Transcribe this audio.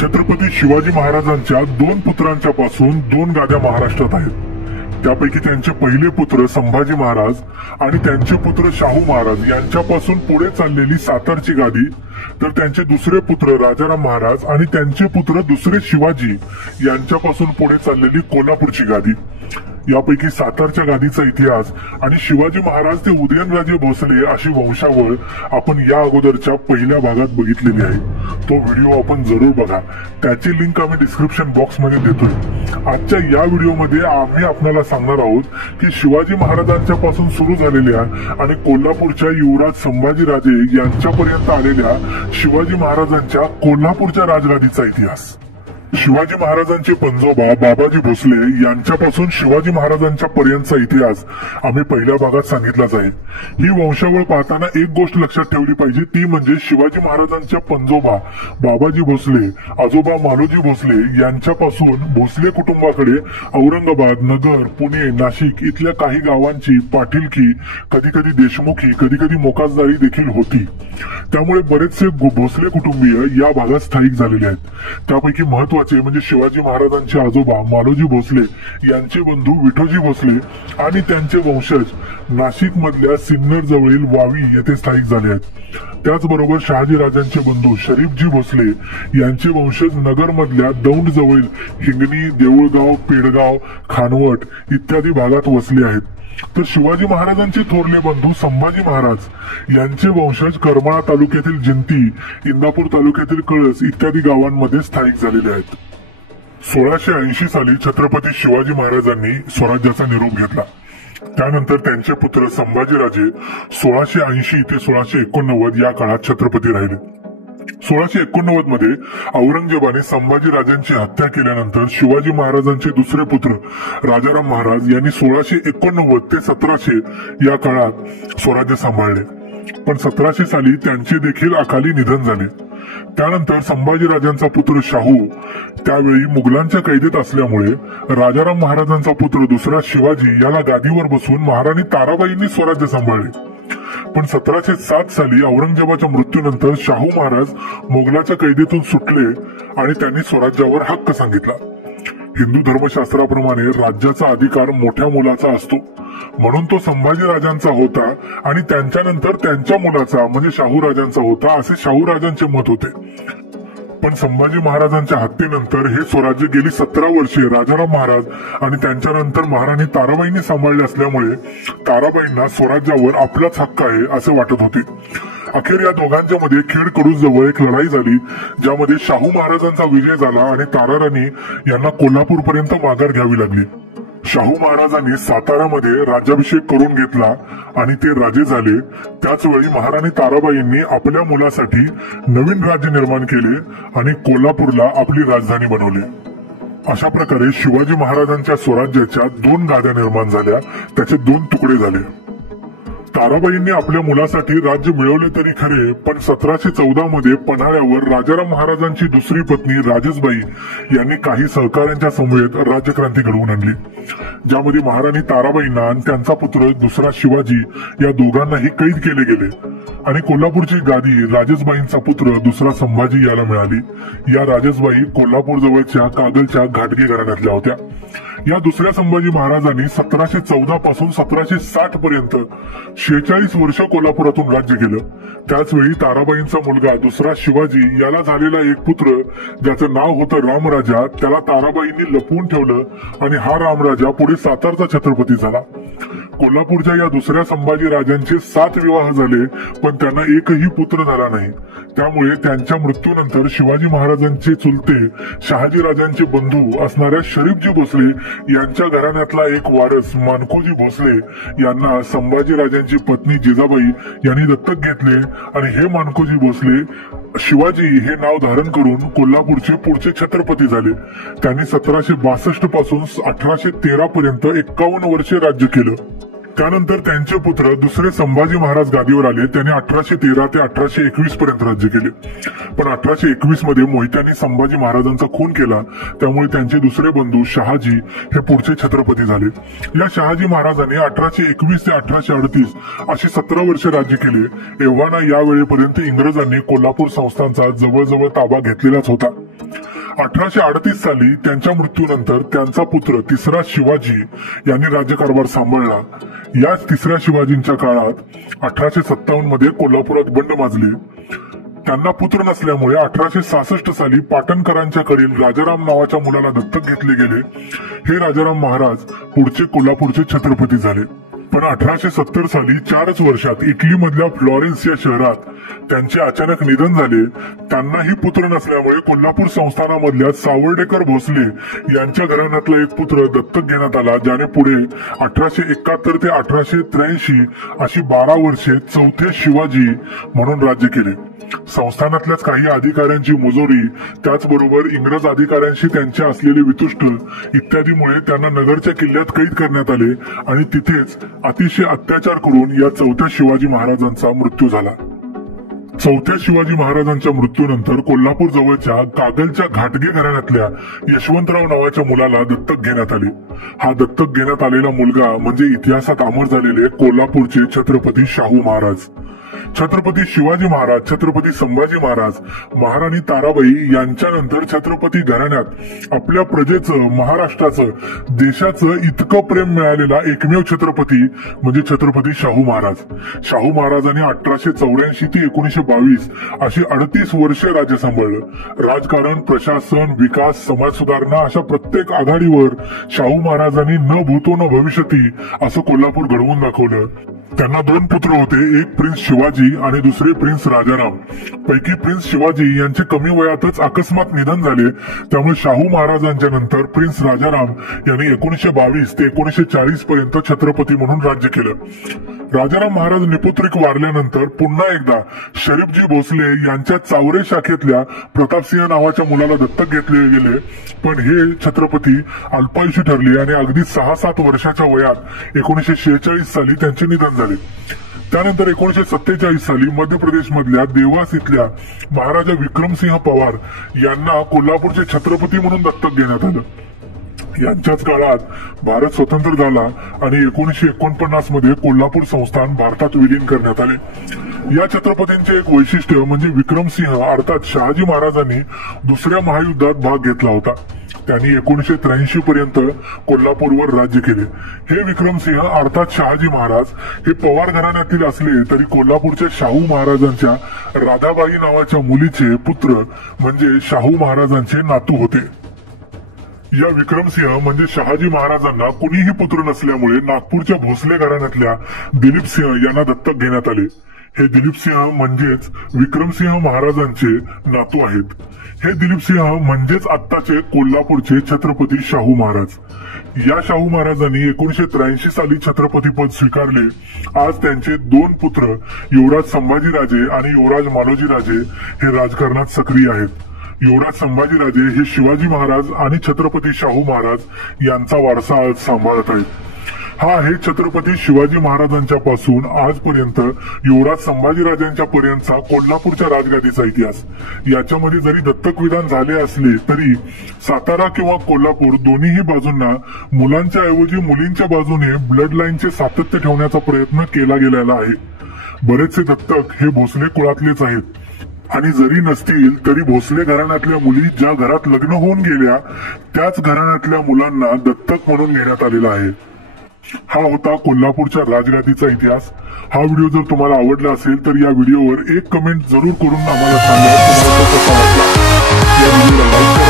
छत्रपती शिवाजी महाराजांच्या दोन पुत्रांच्या पासून दोन गाद्या महाराष्ट्रात आहेत. त्यापैकी त्यांचे पहिले पुत्र संभाजी महाराज आणि त्यांचे पुत्र शाहू महाराज यांच्यापासून पुढे चाललेली सातारची गादी, तर त्यांचे दुसरे पुत्र राजाराम महाराज आणि त्यांचे पुत्र दुसरे शिवाजी यांच्यापासून पुढे चाललेली कोल्हापूरची गादी. यापैकी सातारच्या गादीचा इतिहास आणि शिवाजी महाराज ते उदयनराजे भोसले अशी वंशावळ आपण या अगोदरच्या पहिल्या भागात बघितलेली आहे. तो व्हिडिओ आपण जरूर बघा. त्याची लिंक आम्ही डिस्क्रिप्शन बॉक्स मध्ये देतोय. आजच्या या व्हिडिओमध्ये आम्ही आपल्याला सांगणार आहोत की शिवाजी महाराजांच्या पासून सुरू झालेल्या आणि कोल्हापूरच्या युवराज संभाजीराजे यांच्यापर्यंत आलेल्या शिवाजी महाराजांच्या कोल्हापूरच्या राजगादीचा इतिहास. शिवाजी महाराजांचे पंजोबा बाबाजी भोसले यांच्यापासून शिवाजी महाराजांच्या पर्यंतचा इतिहास आम्ही पहिल्या भागात सांगितलाच आहे. ही वंशावळ पाहताना एक गोष्ट लक्षात ठेवली पाहिजे, ती म्हणजे शिवाजी महाराजांच्या पंजोबा बाबाजी भोसले आजोबा मालोजी भोसले यांच्यापासून भोसले कुटुंबाकडे औरंगाबाद, नगर, पुणे, नाशिक इथल्या काही गावांची पाटीलकी, कधी कधी देशमुखी, कधी कधी मोकाजदारी देखील होती. त्यामुळे बरेचसे भोसले कुटुंबीय या भागात स्थायिक झालेले आहेत. त्यापैकी महत्वाचे म्हणजे शिवाजी महाराजांचे आजोबा मालोजी भोसले यांचे बंधू विठोजी भोसले आणि त्यांचे वंशज नाशिक मधल्या सिन्नर जवळील वावी येथे स्थायिक झाले आहेत. त्याचबरोबर शहाजी राजांचे बंधू शरीफजी भोसले यांचे वंशज नगर मधल्या दौंड जवळील हिंगणी, देऊळगाव, पेडगाव, खानवट इत्यादी भागात वसले आहेत. तर शिवाजी महाराजांचे थोरले बंधू संभाजी महाराज यांचे वंशज करमाळा तालुक्यातील जिंती, इंदापूर तालुक्यातील कळस इत्यादी गावांमध्ये स्थायिक झालेले आहेत. 1680 साली छत्रपती शिवाजी महाराजांनी स्वराज्याचा निरोप घेतला. त्यानंतर त्यांचे पुत्र संभाजीराजे 1680 ते 1689 या काळात छत्रपती राहिले. 1689 मध्ये औरंगजेबाने संभाजीराजांची हत्या केल्यानंतर शिवाजी महाराजांचे दुसरे पुत्र राजाराम महाराज यांनी 1689 ते 1700 या काळात स्वराज्य सांभाळले. पण 1700 साली त्यांचे देखील अकाली निधन झाले. त्यानंतर संभाजीराजांचा पुत्र शाहू त्यावेळी मुघलांच्या कैदेत असल्यामुळे राजाराम महाराजांचा पुत्र दुसरा शिवाजी याला गादीवर बसून महाराणी ताराबाईंनी स्वराज्य सांभाळले. पण 1707 साली औरंगजेबाच्या मृत्यूनंतर शाहू महाराज मोगलाच्या कैदेतून सुटले आणि त्यांनी स्वराज्यावर हक्क सांगितला. हिंदू धर्मशास्त्राप्रमाणे राज्याचा अधिकार मोठ्या मुलाचा असतो, म्हणून तो संभाजीराजांचा होता आणि त्यांच्यानंतर त्यांच्या मुलाचा म्हणजे शाहू राजांचा होता असे शाहू राजांचे मत होते. पण संभाजी महाराजांच्या हत्येनंतर हे स्वराज्य गेली 17 वर्षे राजाराम महाराज आणि त्यांच्यानंतर महाराणी ताराबाईंनी सांभाळले असल्यामुळे ताराबाईंना स्वराज्यावर आपलाच हक्क आहे असे वाटत होते. अखेर या दोघांच्या मध्ये खेड कडूस जवळ एक लढाई झाली, ज्यामध्ये शाहू महाराजांचा विजय झाला आणि ताराराणी यांना कोल्हापूर पर्यंत माघार घ्यावी लागली. शाहू महाराजांनी साताऱ्यामध्ये राज्याभिषेक करून घेतला आणि ते राजे झाले. त्याचवेळी महाराणी ताराबाईंनी आपल्या मुलासाठी नवीन राज्य निर्माण केले आणि कोल्हापूरला आपली राजधानी बनवली. अशा प्रकारे शिवाजी महाराजांच्या स्वराज्याच्या दोन गाद्या निर्माण झाल्या, त्याचे दोन तुकडे झाले. ताराबाईंनी आपल्या मुलासाठी राज्य मिळवले तरी खरे, पण 1714 मध्ये पन्हाळ्यावर राजाराम महाराजांची दुसरी पत्नी राजसबाई यांनी काही सहकाऱ्यांच्या समवेत राज्यक्रांती घडवून आणली, ज्यामध्ये महाराणी ताराबाईंना आणि त्यांचा पुत्र दुसरा शिवाजी या दोघांनाही कैद केले गेले आणि कोल्हापूरची गादी राजसबाईंचा पुत्र दुसरा संभाजी याला मिळाली. या राजसबाई कोल्हापूर जवळच्या कागलच्या घाटगे घराण्यातल्या होत्या. या दुसऱ्या संभाजी महाराजांनी 1714 पासून 1760 पर्यंत 46 वर्ष कोल्हापुरातून राज्य केलं. त्याचवेळी ताराबाईंचा मुलगा दुसरा शिवाजी याला झालेला एक पुत्र ज्याचं नाव होतं रामराजा, त्याला ताराबाईंनी लपवून ठेवलं आणि हा रामराजा पुढे सातारचा छत्रपती झाला. कोल्हापूरच्या या दुसऱ्या संभाजी राजांचे 7 विवाह झाले, पण त्यांना एकही पुत्र झाला नाही. त्यामुळे त्यांच्या मृत्यूनंतर शिवाजी महाराजांचे चुलते शहाजी राजांचे बंधू असणाऱ्या शरीफजी भोसले यांच्या घराण्यातला एक वारस मानकोजी भोसले यांना संभाजी राजांची पत्नी जिजाबाई यांनी दत्तक घेतले आणि हे मानकोजी भोसले शिवाजी हे नाव धारण करून कोल्हापूरचे पुढचे छत्रपती झाले. त्यांनी 1762 पासून 1813 पर्यंत 51 वर्षे राज्य केलं. त्यानंतर त्यांचे पुत्र दुसरे संभाजी महाराज गादीवर आले. त्यांनी 1813 ते 1821 पर्यंत राज्य केले. पण 1821 मध्ये मोहित्यांनी संभाजी महाराजांचा खून केला. त्यामुळे त्यांचे दुसरे बंधू शहाजी हे पुढचे छत्रपती झाले. या शहाजी महाराजांनी 1821 ते 1838 अशी 17 वर्षे राज्य केले. एव्हाना या वेळेपर्यंत इंग्रजांनी कोल्हापूर संस्थानचा जवळजवळ ताबा घेतलेलाच होता. 1838 साली त्यांच्या मृत्यूनंतर त्यांचा पुत्र तिसरा शिवाजी यांनी राज्यकारभार सांभाळला. याच तिसऱ्या शिवाजींच्या काळात 1857 मध्ये कोल्हापुरात बंड माजले. त्यांना पुत्र नसल्यामुळे 1866 साली पाटणकरांच्याकडील राजाराम नावाच्या मुलाला दत्तक घेतले गेले. हे राजाराम महाराज पुढचे कोल्हापूरचे छत्रपती झाले. पण 1870 साली 4च वर्षात इटली मधल्या फ्लॉरेन्स या शहरात त्यांचे अचानक निधन झाले. त्यांनाही पुत्र नसल्यामुळे कोल्हापूर संस्थानामधल्या सावर्डेकर भोसले यांच्या घराण्यातला एक पुत्र दत्तक घेण्यात आला, ज्याने पुढे 1871 ते 1883 अशी 12 वर्षे चौथे शिवाजी म्हणून राज्य केले. संस्थानातल्याच काही अधिकाऱ्यांची मुजोरी, त्याचबरोबर इंग्रज अधिकाऱ्यांशी त्यांचे असलेले वितुष्ट इत्यादीमुळे त्यांना नगरच्या किल्ल्यात कैद करण्यात आले आणि तिथेच अतिशय अत्याचार करून या चौथ्या शिवाजी महाराजांचा मृत्यू झाला. चौथ्या शिवाजी महाराजांच्या मृत्यूनंतर कोल्हापूर जवळच्या कागलच्या घाटगे घराण्यातल्या यशवंतराव नावाच्या मुलाला दत्तक घेण्यात आले. हा दत्तक घेण्यात आलेला मुलगा म्हणजे इतिहासात अमर झालेले कोल्हापूरचे छत्रपती शाहू महाराज. छत्रपती शिवाजी महाराज, छत्रपती संभाजी महाराज, महाराणी ताराबाई यांच्यानंतर छत्रपती घराण्यात आपल्या प्रजेचं, महाराष्ट्राचं, देशाचं इतकं प्रेम मिळालेला एकमेव छत्रपती म्हणजे छत्रपती शाहू महाराज. शाहू महाराजांनी 1884 ते 1922 अशी 38 वर्षे राज्य सांभाळलं. राजकारण, प्रशासन, विकास, समाज सुधारणा अशा प्रत्येक आघाडीवर शाहू महाराजांनी न भूतो न भविष्यती असं कोल्हापूर घडवून दाखवलं. त्यांना 2 पुत्र होते, एक प्रिन्स शिवाजी आणि दुसरे प्रिन्स राजाराम. पैकी प्रिन्स शिवाजी यांचे कमी वयातच अकस्मात निधन झाले. त्यामुळे शाहू महाराजांच्या नंतर प्रिन्स राजाराम यांनी 1922 ते 1940 पर्यंत छत्रपती म्हणून राज्य केलं. राजाराम महाराज निपुत्रिक वारल्यानंतर पुन्हा एकदा शरीफजी भोसले यांच्या चावरे शाखेतल्या प्रतापसिंह नावाच्या मुलाला दत्तक घेतले गेले. पण हे छत्रपती अल्पायुषी ठरले आणि अगदी 6-7 वर्षाच्या वयात 1946 साली त्यांचे निधन झाले. त्यानंतर 1947 साली मध्य प्रदेश मधल्या देवास इथल्या महाराजा विक्रमसिंह पवार यांना कोल्हापूरचे छत्रपती म्हणून दत्तक घेण्यात आलं. यांच्याच काळात भारत स्वतंत्र झाला आणि 1949 मध्ये कोल्हापूर संस्थान भारतात विलीन करण्यात आले. या छत्रपतींचे एक वैशिष्ट्य म्हणजे विक्रमसिंह अर्थात शहाजी महाराजांनी दुसऱ्या महायुद्धात भाग घेतला होता. त्यांनी 1983 पर्यंत कोल्हापूरवर राज्य केले. हे विक्रमसिंह अर्थात शहाजी महाराज हे पवार घराण्यातील असले तरी कोल्हापूरच्या शाहू महाराजांच्या राधाबाई नावाच्या मुलीचे पुत्र म्हणजे शाहू महाराजांचे नातू होते. या विक्रमसिंह म्हणजे शहाजी महाराजांना कुणीही पुत्र नसल्यामुळे नागपूरच्या भोसले घराण्यातल्या दिलीपसिंह यांना दत्तक घेण्यात आले. हे दिलीपसिंह म्हणजेच विक्रमसिंह महाराजांचे नातू आहेत. हे दिलीपसिंह म्हणजेच आत्ताचे कोल्हापूरचे छत्रपती शाहू महाराज. या शाहू महाराजांनी 1983 साली छत्रपती पद स्वीकारले. आज त्यांचे 2 पुत्र युवराज संभाजीराजे आणि युवराज मालोजीराजे हे राजकारणात सक्रिय आहेत. युवराज संभाजीराजे हे शिवाजी महाराज आणि छत्रपती शाहू महाराज यांचा वारसा आज सांभाळत आहेत. हा आहे छत्रपती शिवाजी महाराजांच्या पासून आजपर्यंत युवराज संभाजीराजांच्या पर्यंतचा कोल्हापूरच्या राजगादीचा इतिहास. याच्यामध्ये जरी दत्तक विधान झाले असले तरी सातारा किंवा कोल्हापूर दोन्हीही बाजूंना मुलांच्या ऐवजी मुलींच्या बाजूने ब्लड लाईनचे सातत्य ठेवण्याचा प्रयत्न केला गेलेला आहे. बरेचसे दत्तक हे भोसले कुळातलेच आहेत आणि जरी नसतील तरी भोसले घराण्यातल्या मुली ज्या घरात लग्न होऊन गेल्या त्याच घराण्यातल्या मुलांना दत्तक म्हणून घेण्यात आलेला आहे. हा होता कोल्हापूरच्या राजगादीचा इतिहास. हा व्हिडिओ जर तुम्हाला आवडला असेल तर या व्हिडिओवर एक कमेंट जरूर करून आम्हाला सांगा. या व्हिडिओला लाईक